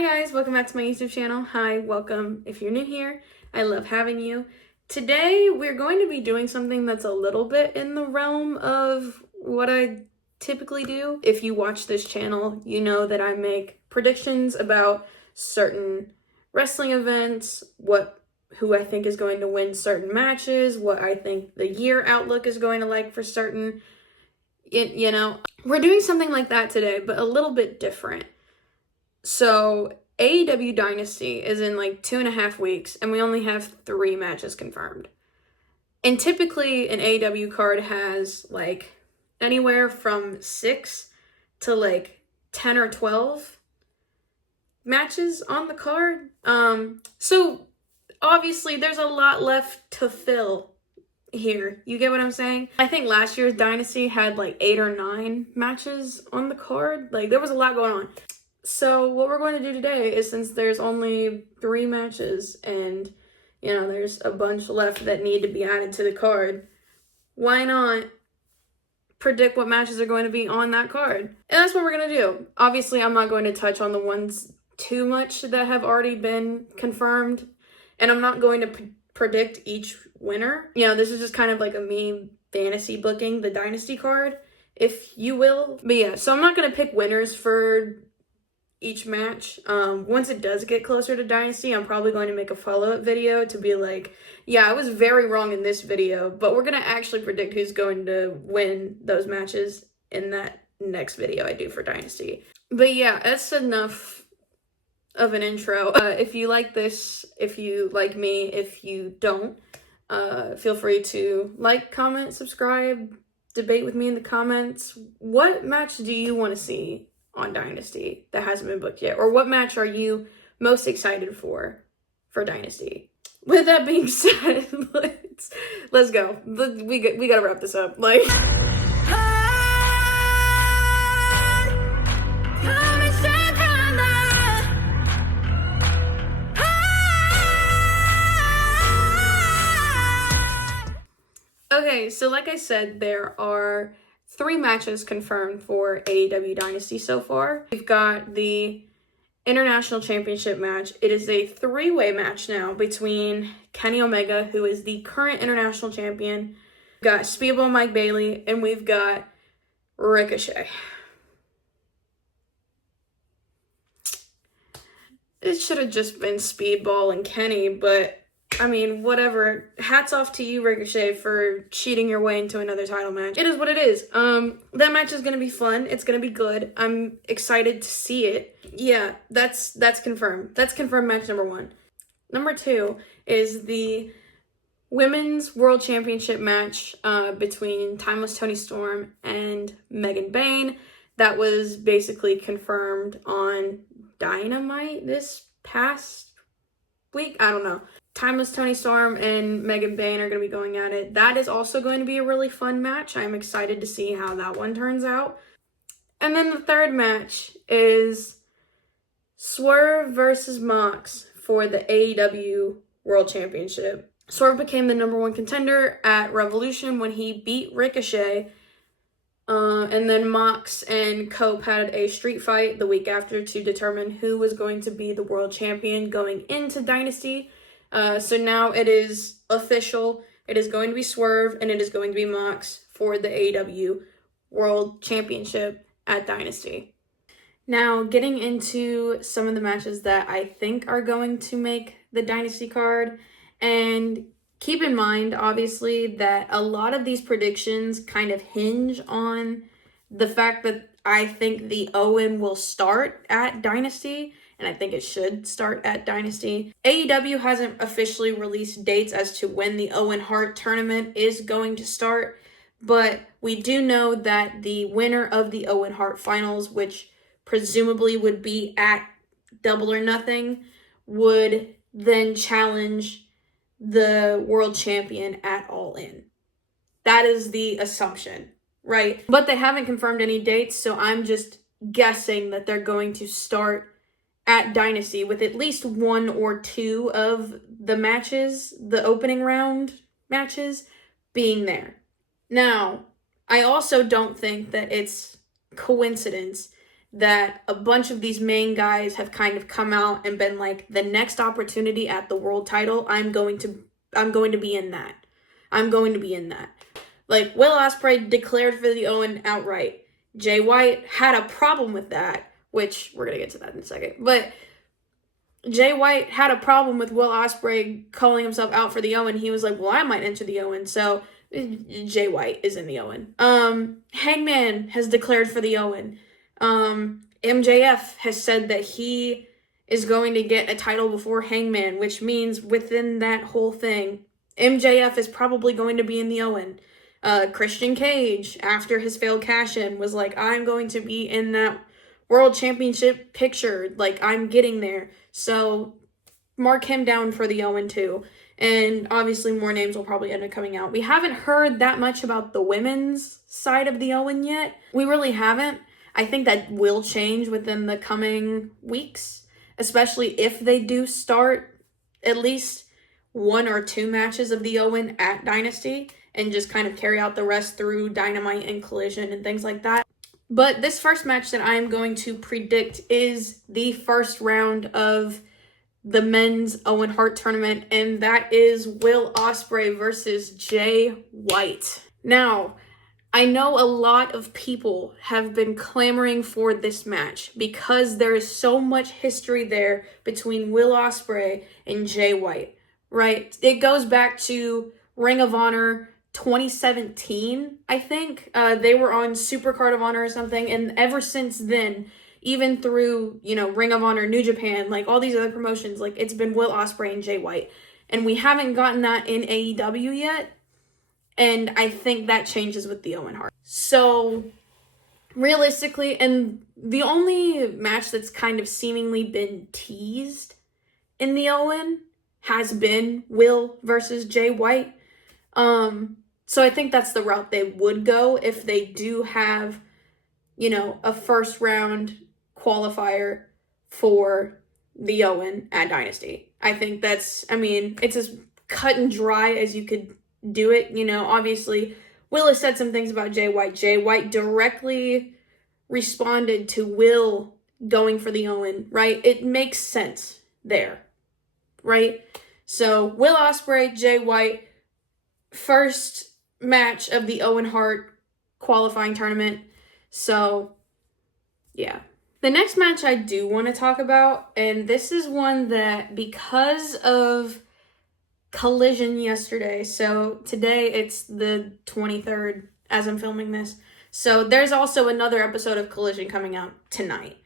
Hi guys, welcome back to my YouTube channel. Hi, welcome if you're new here. I love having you. Today we're going to be doing something that's a little bit in the realm of what I typically do. If you watch this channel, you know that I make predictions about certain wrestling events, who I think is going to win certain matches, what I think the year outlook is going to like for certain, we're doing something like that today, but a little bit different. So AEW Dynasty is in like 2.5 weeks, and we only have 3 matches confirmed. And typically an AEW card has like anywhere from 6 to like 10 or 12 matches on the card. So obviously there's a lot left to fill here. You get what I'm saying? I think last year's Dynasty had like 8 or 9 matches on the card. Like there was a lot going on. So what we're going to do today is, since there's only 3 matches and, there's a bunch left that need to be added to the card, why not predict what matches are going to be on that card? And that's what we're going to do. Obviously, I'm not going to touch on the ones too much that have already been confirmed, and I'm not going to predict each winner. This is just kind of like a me fantasy booking the Dynasty card, if you will. But yeah, so I'm not going to pick winners for each match. Once it does get closer to Dynasty, I'm probably going to make a follow-up video to be like, yeah, I was very wrong in this video, but we're going to actually predict who's going to win those matches in that next video I do for Dynasty. But yeah, that's enough of an intro. If you like this, if you like me, if you don't, feel free to like, comment, subscribe, debate with me in the comments. What match do you want to see on Dynasty that hasn't been booked yet? Or what match are you most excited for Dynasty? With that being said, let's go. We gotta wrap this up. Okay, so like I said, there are 3 matches confirmed for AEW Dynasty so far. We've got the International Championship match. It is a 3-way match now between Kenny Omega, who is the current International Champion. We've got Speedball Mike Bailey, and we've got Ricochet. It should have just been Speedball and Kenny, but I mean, whatever. Hats off to you, Ricochet, for cheating your way into another title match. It is what it is. That match is going to be fun. It's going to be good. I'm excited to see it. Yeah, that's confirmed. That's confirmed match number 1. Number 2 is the Women's World Championship match between Timeless Toni Storm and Megan Bayne. That was basically confirmed on Dynamite this past week. I don't know. Timeless Toni Storm and Megan Bayne are going to be going at it. That is also going to be a really fun match. I'm excited to see how that one turns out. And then the 3rd match is Swerve versus Mox for the AEW World Championship. Swerve became the number 1 contender at Revolution when he beat Ricochet. And then Mox and Cope had a street fight the week after to determine who was going to be the world champion going into Dynasty. So now it is official. It is going to be Swerve and it is going to be Mox for the AEW World Championship at Dynasty. Now, getting into some of the matches that I think are going to make the Dynasty card. And keep in mind, obviously, that a lot of these predictions kind of hinge on the fact that I think the Owen will start at Dynasty. And I think it should start at Dynasty. AEW hasn't officially released dates as to when the Owen Hart tournament is going to start, but we do know that the winner of the Owen Hart finals, which presumably would be at Double or Nothing, would then challenge the world champion at All In. That is the assumption, right? But they haven't confirmed any dates, so I'm just guessing that they're going to start at Dynasty with at least 1 or 2 of the matches, the opening round matches, being there. Now, I also don't think that it's coincidence that a bunch of these main guys have kind of come out and been like, the next opportunity at the world title, I'm going to be in that. I'm going to be in that. Like, Will Ospreay declared for the Owen outright. Jay White had a problem with that, which we're going to get to that in a second. But Jay White had a problem with Will Ospreay calling himself out for the Owen. He was like, well, I might enter the Owen. So Jay White is in the Owen. Hangman has declared for the Owen. MJF has said that he is going to get a title before Hangman, which means within that whole thing, MJF is probably going to be in the Owen. Christian Cage, after his failed cash-in, was like, I'm going to be in that World Championship picture. Like, I'm getting there. So, mark him down for the Owen too. And obviously more names will probably end up coming out. We haven't heard that much about the women's side of the Owen yet. We really haven't. I think that will change within the coming weeks, especially if they do start at least 1 or 2 matches of the Owen at Dynasty and just kind of carry out the rest through Dynamite and Collision and things like that. But this first match that I am going to predict is the first round of the men's Owen Hart tournament, and that is Will Ospreay versus Jay White. Now, I know a lot of people have been clamoring for this match because there is so much history there between Will Ospreay and Jay White, right? It goes back to Ring of Honor 2017, I think. They were on Supercard of Honor or something, and ever since then, even through, Ring of Honor, New Japan, like all these other promotions, like it's been Will Ospreay and Jay White. And we haven't gotten that in AEW yet. And I think that changes with the Owen Hart. So, realistically, and the only match that's kind of seemingly been teased in the Owen has been Will versus Jay White. So I think that's the route they would go if they do have, a first round qualifier for the Owen at Dynasty. I think it's as cut and dry as you could do it. Obviously, Will has said some things about Jay White. Jay White directly responded to Will going for the Owen, right? It makes sense there, right? So, Will Ospreay, Jay White, first match of the Owen Hart qualifying tournament. So, yeah. The next match I do want to talk about, and this is one that because of Collision yesterday, so today it's the 23rd as I'm filming this, so there's also another episode of Collision coming out tonight,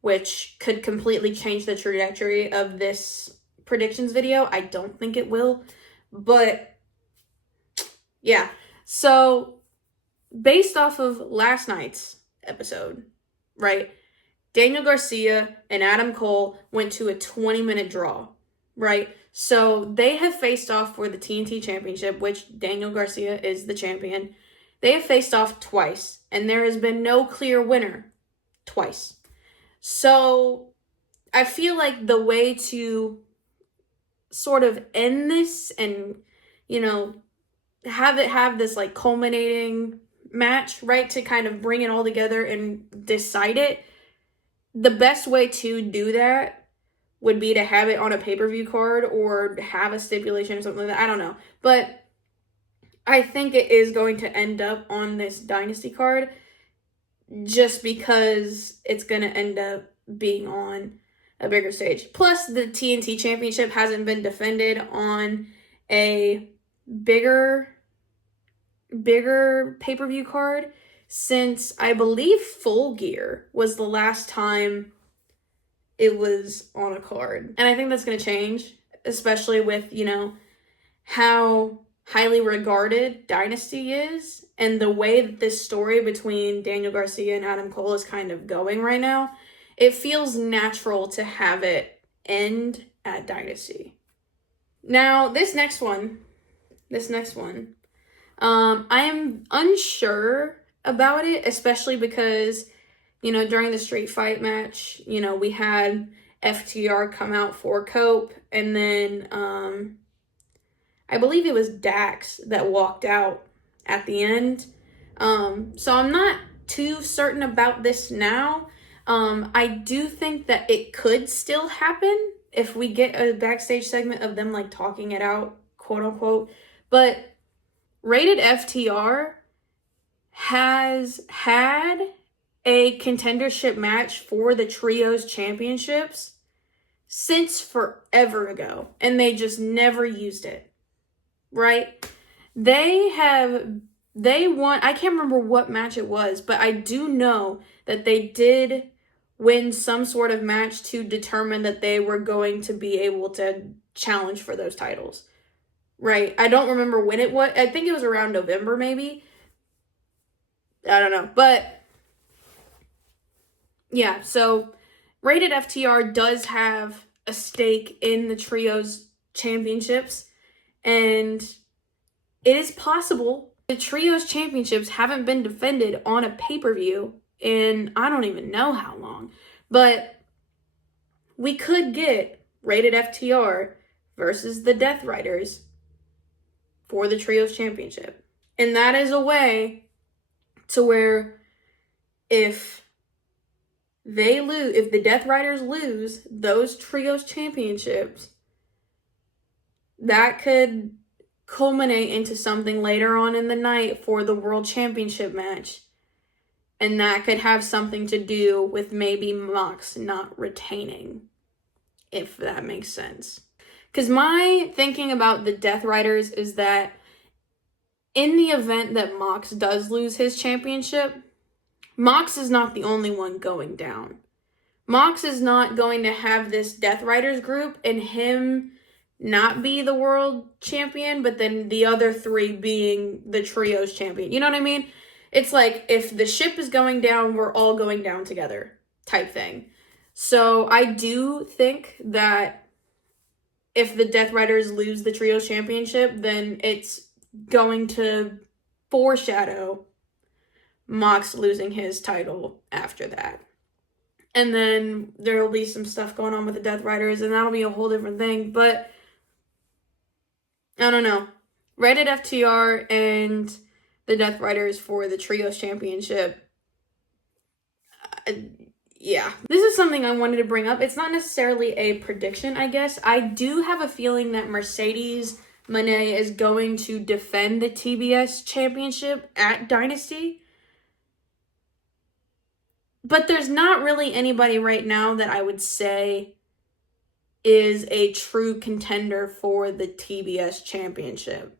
which could completely change the trajectory of this predictions video. I don't think it will, but yeah. So based off of last night's episode, right, Daniel Garcia and Adam Cole went to a 20-minute draw, right? So they have faced off for the TNT Championship, which Daniel Garcia is the champion. They have faced off twice, and there has been no clear winner twice. So I feel like the way to sort of end this and, have this like culminating match, right, to kind of bring it all together and decide it, the best way to do that would be to have it on a pay-per-view card or have a stipulation or something like that. I don't know. But I think it is going to end up on this Dynasty card just because it's going to end up being on a bigger stage. Plus, the TNT Championship hasn't been defended on a bigger pay-per-view card since, I believe, Full Gear was the last time it was on a card. And I think that's going to change, especially with, how highly regarded Dynasty is and the way that this story between Daniel Garcia and Adam Cole is kind of going right now. It feels natural to have it end at Dynasty. Now, this next one, I am unsure about it, especially because, during the street fight match, we had FTR come out for Cope, and then I believe it was Dax that walked out at the end. So I'm not too certain about this now. I do think that it could still happen if we get a backstage segment of them like talking it out, quote unquote. But Rated FTR has had a contendership match for the Trios Championships since forever ago, and they just never used it, right? They won, I can't remember what match it was, but I do know that they did win some sort of match to determine that they were going to be able to challenge for those titles, right? I don't remember when it was. I think it was around November, maybe. I don't know, but yeah, so Rated FTR does have a stake in the Trios Championships, and it is possible the Trios Championships haven't been defended on a pay-per-view in I don't even know how long, but we could get Rated FTR versus the Death Riders for the Trios Championship. And that is a way to where if the Death Riders lose those Trios Championships, that could culminate into something later on in the night for the World Championship match. And that could have something to do with maybe Mox not retaining, if that makes sense. Because my thinking about the Death Riders is that in the event that Mox does lose his championship, Mox is not the only one going down. Mox is not going to have this Death Riders group and him not be the world champion, but then the other three being the Trios champion. You know what I mean? It's like, if the ship is going down, we're all going down together type thing. So I do think that if the Death Riders lose the Trios Championship, then it's going to foreshadow Mox losing his title after that. And then there will be some stuff going on with the Death Riders, and that'll be a whole different thing. But I don't know. Rated FTR and the Death Riders for the Trios Championship. Yeah. This is something I wanted to bring up. It's not necessarily a prediction, I guess. I do have a feeling that Mercedes Moné is going to defend the TBS Championship at Dynasty. But there's not really anybody right now that I would say is a true contender for the TBS Championship.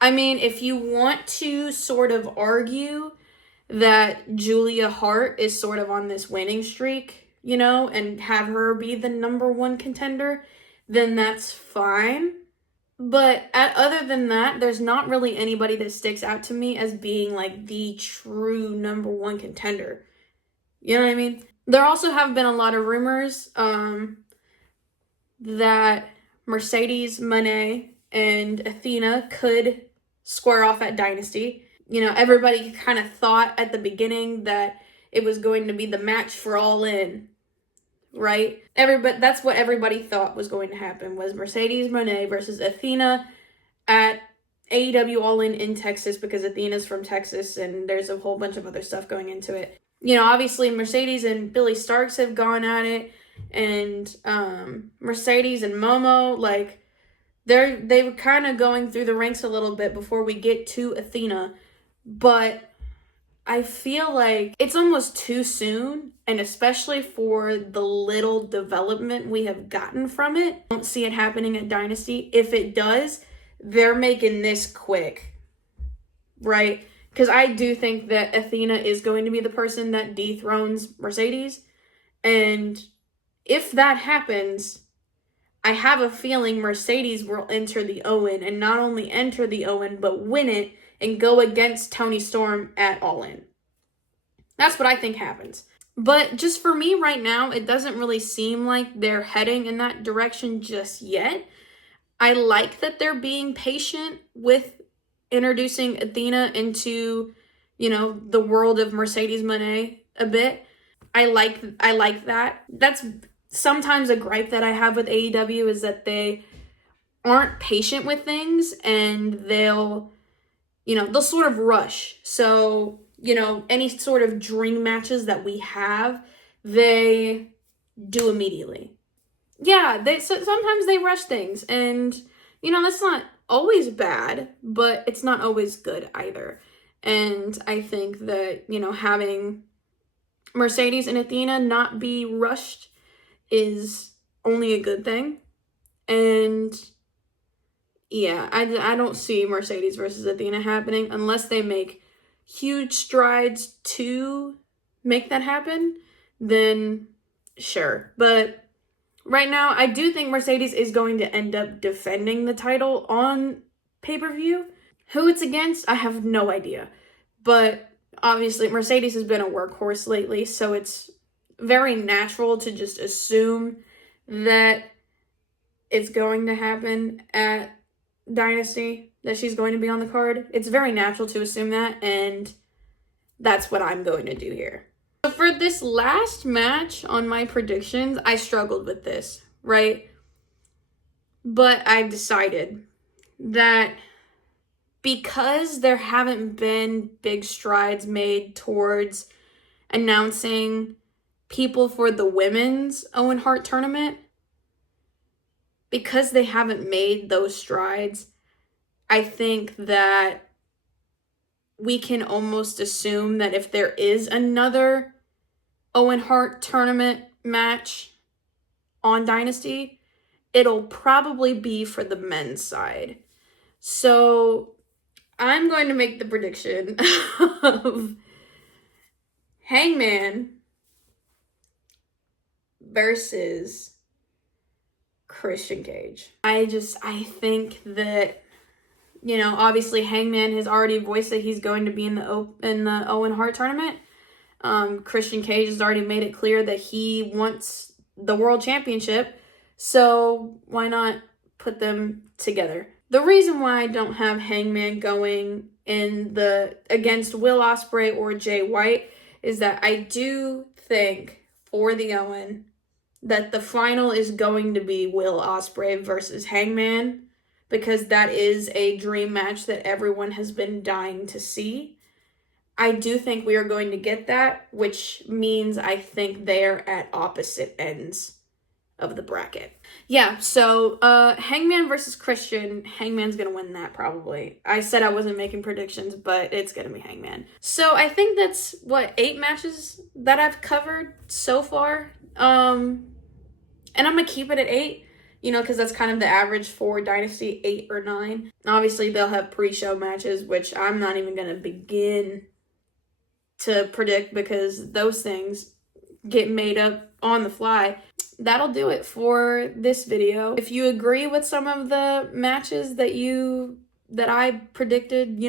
I mean, if you want to sort of argue that Julia Hart is sort of on this winning streak, you know, and have her be the number one contender, then that's fine. But other than that, there's not really anybody that sticks out to me as being like the true number one contender. You know what I mean? There also have been a lot of rumors that Mercedes Moné and Athena could square off at Dynasty. You know, everybody kind of thought at the beginning that it was going to be the match for All In, right? That's what everybody thought was going to happen, was Mercedes Moné versus Athena at AEW All In Texas, because Athena's from Texas and there's a whole bunch of other stuff going into it. You know, obviously Mercedes and Billy Starks have gone at it, and Mercedes and Momo, like, they were kind of going through the ranks a little bit before we get to Athena. But I feel like it's almost too soon, and especially for the little development we have gotten from it. I don't see it happening at Dynasty. If it does, they're making this quick, right? Because I do think that Athena is going to be the person that dethrones Mercedes. And if that happens, I have a feeling Mercedes will enter the Owen, and not only enter the Owen, but win it and go against Toni Storm at All In. That's what I think happens. But just for me right now, it doesn't really seem like they're heading in that direction just yet. I like that they're being patient with introducing Athena into, you know, the world of Mercedes Moné a bit. I like that. That's sometimes a gripe that I have with AEW, is that they aren't patient with things, and they'll sort of rush. So any sort of dream matches that we have, they do immediately. Yeah, sometimes they rush things, and that's not always bad, but it's not always good either. And I think that having Mercedes and Athena not be rushed is only a good thing. And yeah, I don't see Mercedes versus Athena happening unless they make huge strides to make that happen. Then sure, but right now, I do think Mercedes is going to end up defending the title on pay-per-view. Who it's against, I have no idea. But obviously, Mercedes has been a workhorse lately, so it's very natural to just assume that it's going to happen at Dynasty, that she's going to be on the card. It's very natural to assume that, and that's what I'm going to do here. So for this last match on my predictions, I struggled with this, right? But I've decided that because there haven't been big strides made towards announcing people for the women's Owen Hart tournament, because they haven't made those strides, I think that we can almost assume that if there is another Owen Hart tournament match on Dynasty, it'll probably be for the men's side. So I'm going to make the prediction of Hangman versus Christian Cage. I think that obviously Hangman has already voiced that he's going to be in the Owen Hart tournament. Christian Cage has already made it clear that he wants the world championship, so why not put them together? The reason why I don't have Hangman going in against Will Ospreay or Jay White is that I do think for the Owen that the final is going to be Will Ospreay versus Hangman, because that is a dream match that everyone has been dying to see. I do think we are going to get that, which means I think they're at opposite ends of the bracket. Yeah, so Hangman versus Christian. Hangman's going to win that probably. I said I wasn't making predictions, but it's going to be Hangman. So I think that's, 8 matches that I've covered so far. And I'm going to keep it at 8. Because that's kind of the average for Dynasty, 8 or 9. Obviously, they'll have pre-show matches, which I'm not even going to begin to predict because those things get made up on the fly. That'll do it for this video. If you agree with some of the matches that I predicted,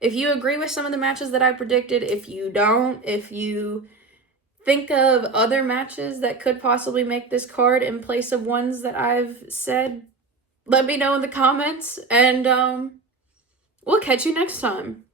if you agree with some of the matches that I predicted, if you don't, if you think of other matches that could possibly make this card in place of ones that I've said, let me know in the comments, and we'll catch you next time.